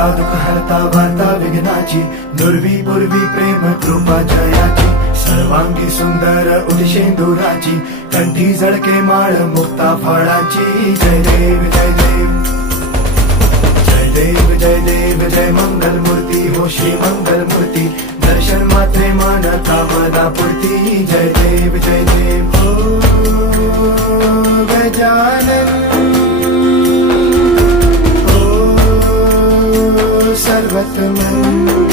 हरता दुःख हरता वार्ता विघ्नाची, दुर्वी पूर्वी प्रेम कृपा जयाची, सर्वांगी सुंदर उदिशेंदुराची, कंठी झळके माळ मुक्ता फळाची. जय देव जय देव जय देव जय देव जय मंगल मूर्ती हो श्री मंगल मूर्ती, दर्शन मात्रे मन कामना पूर्ती. जय देव जय देव हो गजानन हो सर्वतमन.